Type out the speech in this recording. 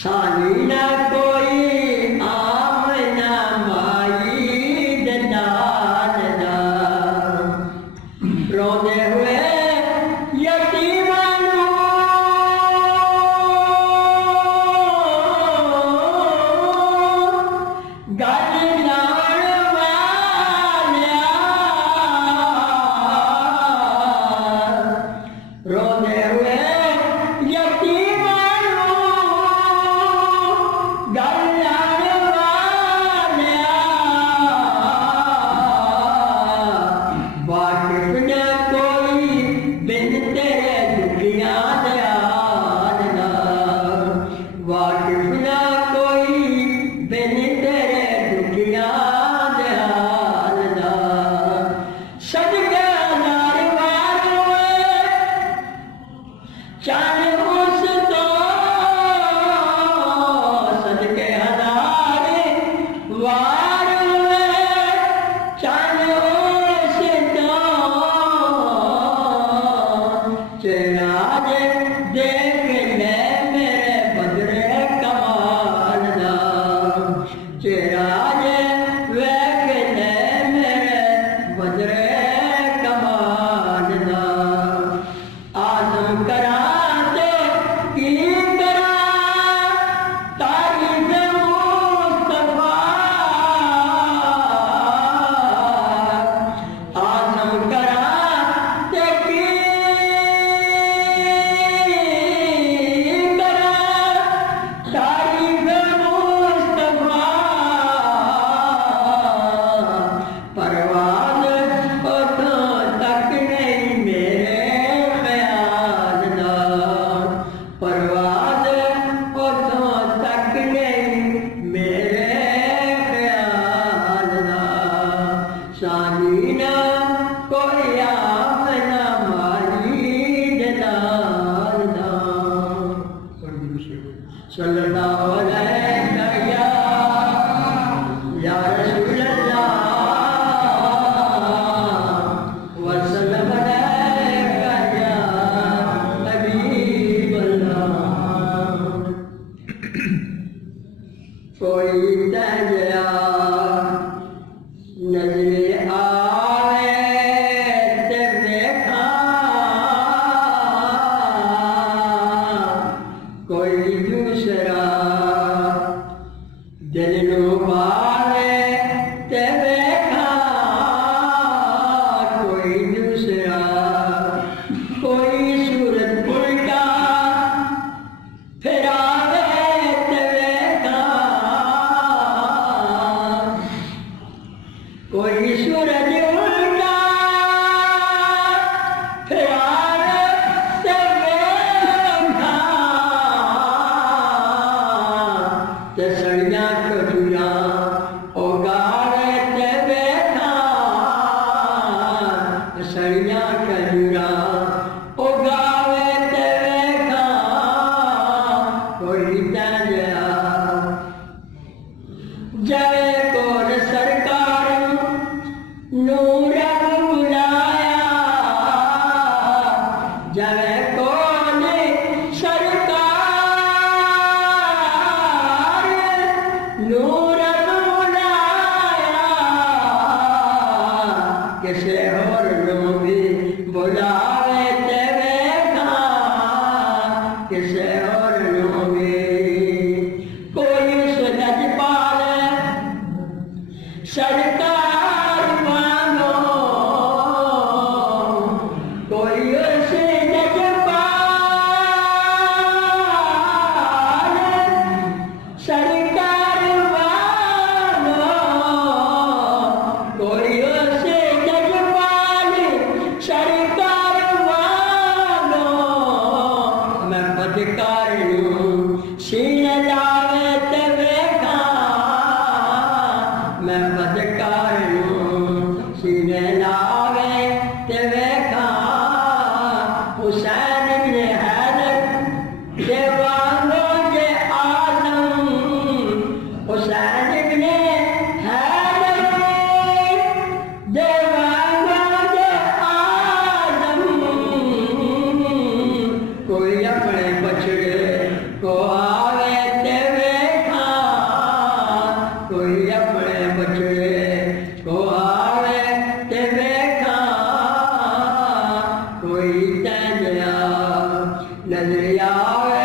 सानी न कोई आम न माई ददान दा रोंदे हुए यतीमां नूं गल लाण वालिया रोंदे हुए यतीमां गल लाण वालिया वाकिफ न कोई बिन तेरे दुखियां दयाल दा वाकिफ न कोई बिन तेरे दुखियां दयाल दा सदके हज़ार वार होए चन उस तो सदके हज़ार वार हुए चन उस तो चिराग देख ले मेरे बदरे कमाल दा चिराग वेख ले मेरे बदरे कमाल दा आज़म करा ते की करा तारीफ़ मुस्तफ़ा आज़म करा ते की करा तारीफ़ मुस्तफ़ा परवाज़ उतों तक नहीं मेरे ख्याल दा परवाज़ उतों तक नहीं मेरे ख्याल दा सानी न कोई आम न माई दलाल दा सल्लल्लाहु अलैहि या रसूल अल्लाह वसल्लम अलैका या हबीब अल्लाह कोई तजया नजर आवे ते देखा कोई दूसरा दिल नूं भावे ते देखा कोई दूसरा कोई सूरत उल्टा फिर आवे ते देखा कोई सूरज उल्टा फिर आवे ते देखा ते सड़ियां खजूरां उगावे ते देखा सड़ियां खजूरां उगावे ते देखा कोई तजया जय कोल सरकार नूर बुलाया जय कोल सरकार नूर बुलाया किसे और नूं भी बुलावे ते देखा किसे और नूं भी कोई सजद पाले सरकार मानो कोई उसे जजपाल सरकार मानो कोई उसे जजपाल सरकार मानो मैं बदकार हूँ सीने लावे ते देखा मैं बदकार हूँ सीने लावे ते देखा हुसैन इब्ने हैदर देवानो के आज़म हुसैन इब्ने हैदर देवानो के आज़म कोई अपने बछड़े को आवे